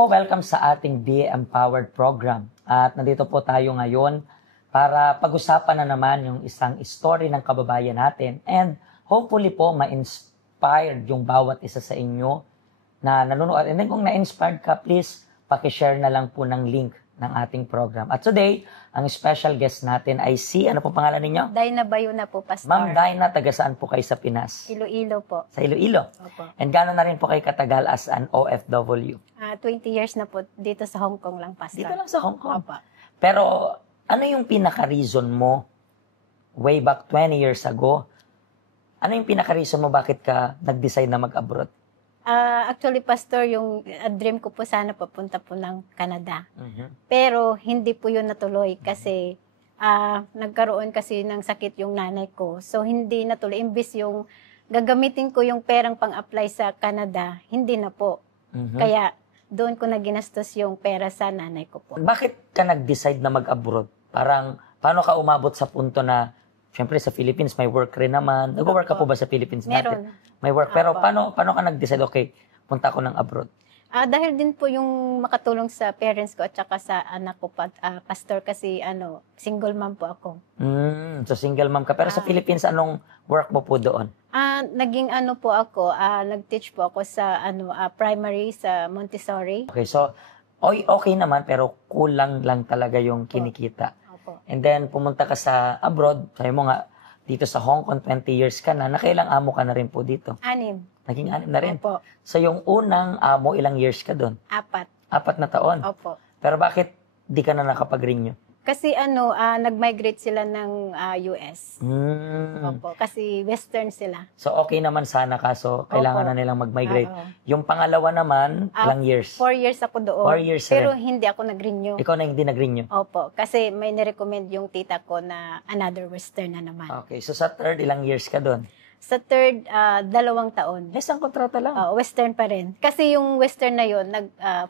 po, welcome sa ating Be Empowered program. At nandito po tayo ngayon para pag-usapan na naman yung isang story ng kababayan natin and hopefully po ma-inspired yung bawat isa sa inyo na nanonood. And then kung na-inspired ka, please pakishare na lang po ng link ng ating program. At today, ang special guest natin ay ano po pangalan ninyo? Dina Bayuna po, Pastor. Ma'am Dina, taga saan po kayo sa Pinas? Iloilo po. Sa Iloilo? Opo. And gano'n na rin po kayo katagal as an OFW? 20 years na po dito sa Hong Kong lang, Pastor. Dito lang sa Hong Kong? Opo. Pero ano yung pinaka-reason mo way back 20 years ago? Ano yung pinaka-reason mo bakit ka nag-decide na mag-abroad? Actually, Pastor, yung dream ko po sana papunta po ng Canada. Mhm. Pero hindi po yun natuloy kasi nagkaroon kasi ng sakit yung nanay ko. So, hindi natuloy. Imbis yung gagamitin ko yung perang pang-apply sa Canada, hindi na po. Mhm. Kaya doon ko na ginastos yung pera sa nanay ko po. Bakit ka nag-decide na mag-abroad? Parang, paano ka umabot sa punto na, syempre sa Philippines, may work rin naman. Nag-work ka po ba sa Philippines natin? Meron. May work. Pero Opo. paano ka nag-decide, okay, punta ko ng abroad? Dahil din po yung makatulong sa parents ko at saka sa anak ko, Pastor, kasi single mom po ako. So single mom ka. Pero sa Philippines, anong work mo po doon? Naging po ako, nag-teach po ako sa primary sa Montessori. Okay, so, okay naman, pero kulang lang talaga yung kinikita. Opo. And then, pumunta ka sa abroad, sabi mo nga, dito sa Hong Kong, 20 years ka na, nakailang amo ka na rin po dito? 6. Naging 6 na rin. Opo. So, yung unang amo, ilang years ka doon? 4. 4 na taon. Opo. Pero bakit di ka na nakapag-renew? Kasi nag-migrate sila ng US. Opo, kasi Western sila. So, okay naman sana kaso kailangan Opo. na nilang mag-migrate. Oo. Yung pangalawa naman, ilang years? 4 years ako doon. 4 years Pero rin. hindi ako nag-renew. Ikaw na hindi nag-renew. Opo, kasi may nirecommend yung tita ko na another Western na naman. Okay, so sa third, ilang years ka doon? Sa third, 2 taon. Isang kontrata lang. Western pa rin. Kasi yung Western na yun,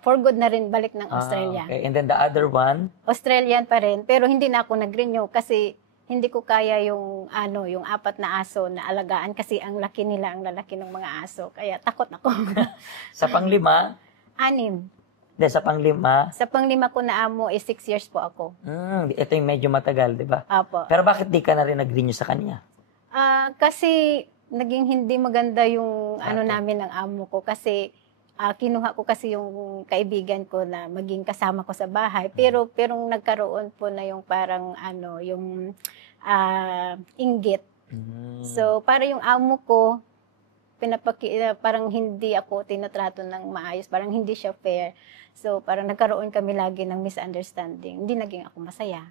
for good na rin balik ng Australia. Okay, and then the other one? Australian pa rin, pero hindi na ako nag-renew kasi hindi ko kaya yung 4 na aso na alagaan kasi ang laki nila, ang lalaki ng mga aso. Kaya takot ako. Sa panglima? 6. Sa panglima? Sa panglima ko na amo, 6 years po ako. Ito yung medyo matagal, di ba? Apo. Pero bakit di ka na rin nag-renew sa kanya? Kasi naging hindi maganda yung namin ng amo ko kasi kinuha ko kasi yung kaibigan ko na maging kasama ko sa bahay pero nagkaroon po na yung parang yung inggit. So para yung amo ko parang hindi ako tinatrato ng maayos, parang hindi siya fair. So parang nagkaroon kami lagi ng misunderstanding. Hindi naging ako masaya.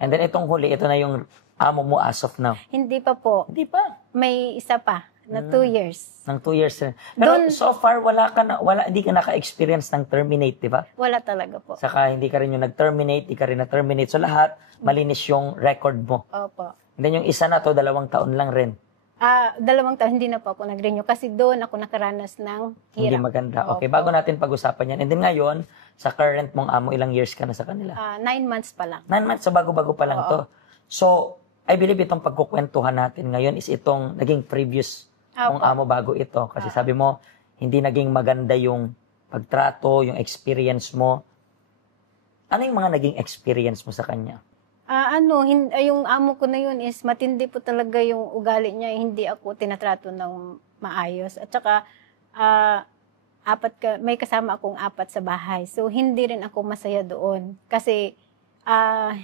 And then itong huli, ito na yung amo mo as of now. Hindi pa po. Hindi pa. May isa pa na 2 years. Ng 2 years rin. Pero so far, hindi ka naka-experience ng terminate, di ba? Wala talaga po. Saka hindi ka rin yung nag-terminate, hindi ka rin na-terminate. So lahat, malinis yung record mo. Opo. And then yung isa na to, 2 taon lang rin. 2 taon, hindi na po ako nag-renew kasi doon ako nakaranas ng hirap. Hindi maganda. Okay, Opo. bago natin pag-usapan yan. And then ngayon, sa current mong amo, ilang years ka na sa kanila? 9 months pa lang. 9 months, so bago-bago pa lang to. So, I believe itong pagkukwentuhan natin ngayon is itong naging previous mong amo bago ito. Kasi sabi mo, hindi naging maganda yung pagtrato, yung experience mo. Ano yung mga naging experience mo sa kanya? Yung amo ko na yun is matindi po talaga yung ugali niya. Hindi ako tinatrato ng maayos. At saka, may kasama akong 4 sa bahay. So, hindi rin ako masaya doon. Kasi,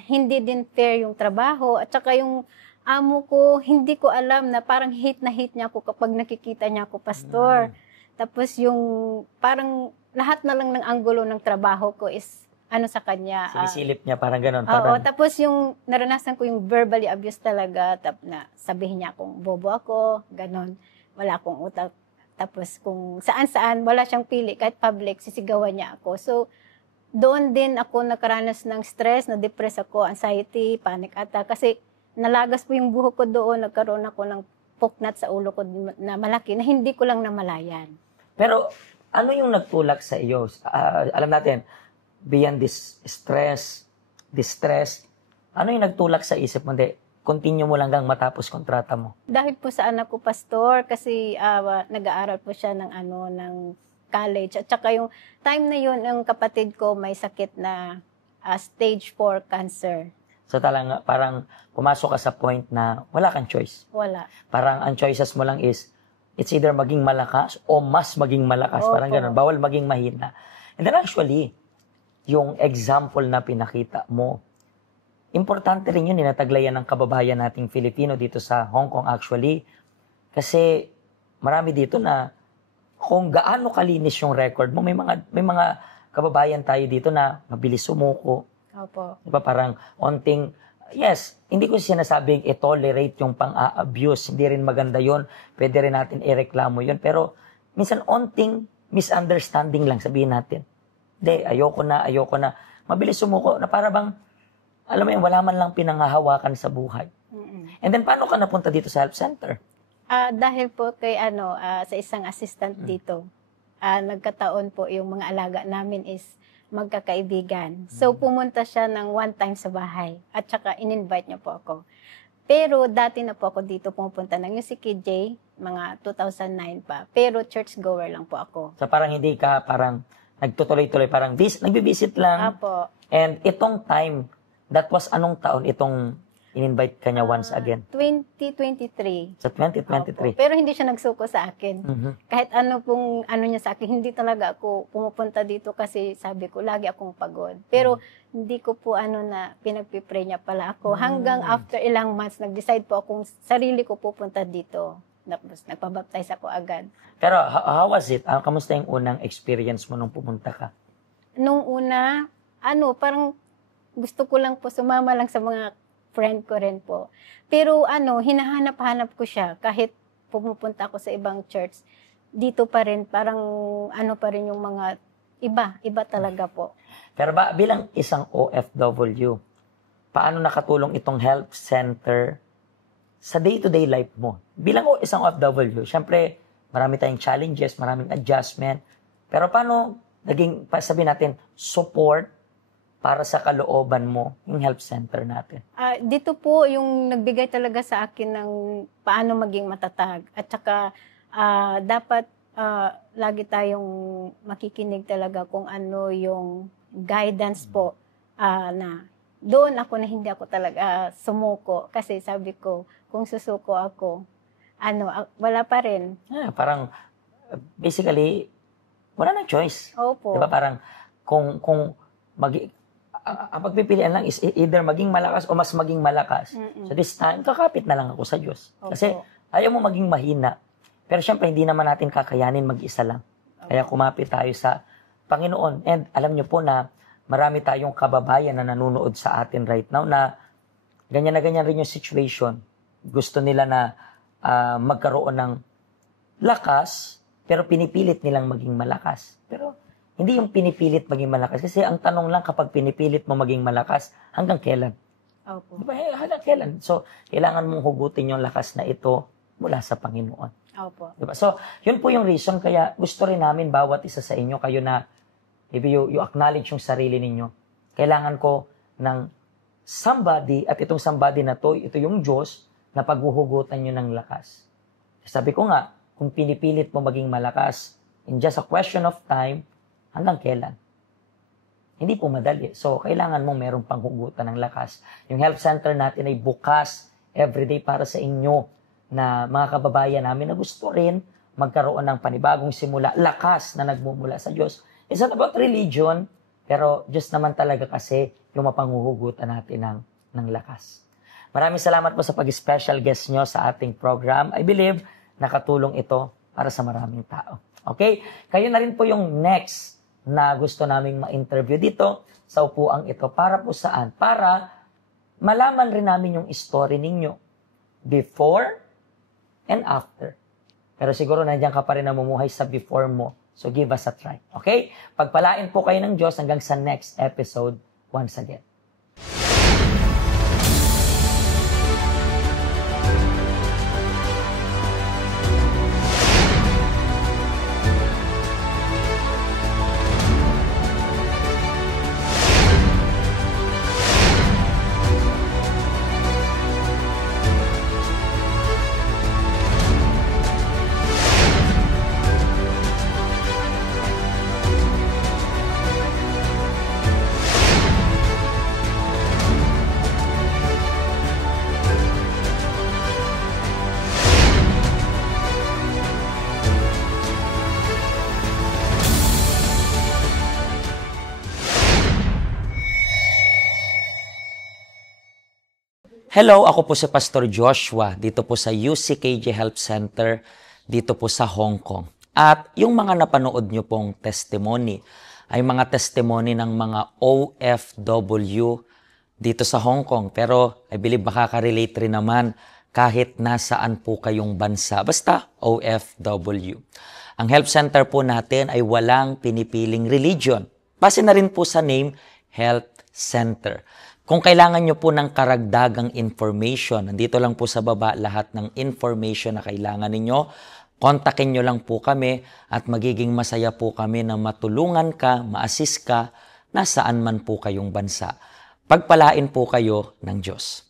hindi din fair yung trabaho. At saka yung amo ko, hindi ko alam na parang hate niya ako kapag nakikita niya ako, Pastor. Tapos yung parang lahat na lang ng anggulo ng trabaho ko is sa kanya. Sinisilip niya, parang gano'n. Oo, tapos yung naranasan ko yung verbally abuse talaga. Na sabihin niya akong bobo ako, gano'n. Wala akong utak. Tapos kung saan-saan, wala siyang pili. Kahit public, sisigawan niya ako. So, doon din ako nakaranas ng stress, na-depress ako, anxiety, panic attack. Kasi nalagas po yung buhok ko doon, nagkaroon ako ng puknat sa ulo ko na malaki, na hindi ko lang namalayan. Pero ano yung nagtulak sa iyo? Alam natin, beyond this distress, ano yung nagtulak sa isip mo? Continue mo lang hanggang matapos kontrata mo. Dahil po sa anak ko, Pastor, kasi nag-aaral po siya ng college. At saka yung time na yun, ang kapatid ko may sakit na stage 4 cancer. So talaga, parang pumasok ka sa point na wala kang choice. Wala. Parang ang choices mo lang is, it's either maging malakas o mas maging malakas. Opo. Parang ganun. Bawal maging mahina. And then actually, yung example na pinakita mo, importante rin yun, ninataglayan ng kababayan nating Filipino dito sa Hong Kong actually. Kasi marami dito na kung gaano kalinis yung record mo, may mga kababayan tayo dito na mabilis sumuko. Opo. Diba parang onting, yes, hindi ko sinasabing i-tolerate yung pang-abuse. Hindi rin maganda yon. Pwede rin natin ireklamo yon. Pero minsan onting misunderstanding lang sabihin natin. Hindi, ayoko na. Mabilis sumuko na para bang, alam mo yun, wala man lang pinanghahawakan sa buhay. And then paano ka napunta dito sa health center? Dahil po kay sa isang assistant dito, nagkataon po yung mga alaga namin is magkakaibigan. So, pumunta siya ng one time sa bahay at saka in-invite niya po ako. Pero dati na po ako dito pumupunta ng UCKJ, mga 2009 pa. Pero churchgoer lang po ako. So, parang hindi ka parang nagtutuloy-tuloy, parang nagbibisit lang. Apo. And itong time, that was anong taon itong in-invite ka niya once again? 2023. Sa 2023. Opo. Pero hindi siya nagsuko sa akin. Mhm. Kahit ano pong ano niya sa akin, hindi talaga ako pumupunta dito kasi sabi ko, lagi akong pagod. Pero hindi ko po pinagpipray niya pala ako. Hanggang after ilang months, nag-decide po akong sarili ko pupunta dito. Tapos nagpabaptize ako agad. Pero how was it? Kamusta yung unang experience mo nung pumunta ka? Nung una, parang gusto ko lang po sumama lang sa mga friend ko rin po. Pero hinahanap-hanap ko siya kahit pumupunta ako sa ibang church. Dito pa rin, parang pa rin yung mga iba talaga po. Pero ba, bilang isang OFW, paano nakatulong itong health center sa day-to-day life mo? Bilang isang OFW, syempre, marami tayong challenges, maraming adjustment. Pero paano sabihin natin, support para sa kalooban mo, yung health center natin? Dito po, yung nagbigay talaga sa akin ng paano maging matatag. At saka, dapat lagi tayong makikinig talaga kung ano yung guidance po na doon ako na hindi ako talaga sumuko. Kasi sabi ko, kung susuko ako, wala pa rin. Parang, basically, wala nang choice. Opo. Diba parang, kung ang pagpipilian lang is either maging malakas o mas maging malakas. So this time, kakapit na lang ako sa Diyos. Kasi ayaw mo maging mahina. Pero syempre, hindi naman natin kakayanin mag-isa lang. Kaya kumapit tayo sa Panginoon. And alam nyo po na marami tayong kababayan na nanonood sa atin right now na ganyan na ganyan rin yung situation. Gusto nila na magkaroon ng lakas, pero pinipilit nilang maging malakas. Pero hindi yung pinipilit maging malakas. Kasi ang tanong lang kapag pinipilit mo maging malakas, hanggang kailan? Opo. Diba? Hanggang kailan? So, kailangan mong hugutin yung lakas na ito mula sa Panginoon. Opo. Diba? So, yun po yung reason. Kaya gusto rin namin bawat isa sa inyo, kayo na maybe you acknowledge yung sarili ninyo. Kailangan ko ng somebody, at itong somebody na to, ito yung Diyos, na paghuhugutan nyo ng lakas. Sabi ko nga, kung pinipilit mo maging malakas, in just a question of time, hanggang kailan? Hindi po madali. So, kailangan mong merong panghugutan ng lakas. Yung health center natin ay bukas everyday para sa inyo na mga kababayan namin na gusto rin magkaroon ng panibagong simula, lakas na nagmumula sa Diyos. It's not about religion, pero Diyos naman talaga kasi yung mapanghuhugutan natin ng lakas. Maraming salamat po sa pag-special guest nyo sa ating program. I believe nakatulong ito para sa maraming tao. Okay? Kayo na rin po yung next na gusto naming ma-interview dito sa upuang ito. Para po saan? Para malaman rin namin yung story ninyo before and after. Pero siguro nandiyan ka pa rin namumuhay sa before mo. So give us a try. Okay? Pagpalain po kayo ng Diyos hanggang sa next episode once again. Hello, ako po si Pastor Joshua dito po sa UCKJ Health Center dito po sa Hong Kong. At yung mga napanood nyo pong testimony ay mga testimony ng mga OFW dito sa Hong Kong. Pero I believe makaka-relate rin naman kahit nasaan po kayong bansa. Basta OFW. Ang health center po natin ay walang pinipiling religion. Base na rin po sa name, Health Center. Kung kailangan nyo po ng karagdagang information, nandito lang po sa baba lahat ng information na kailangan ninyo. Kontakin nyo lang po kami at magiging masaya po kami na matulungan ka, ma-assist ka, nasaan man po kayong bansa. Pagpalain po kayo ng Diyos.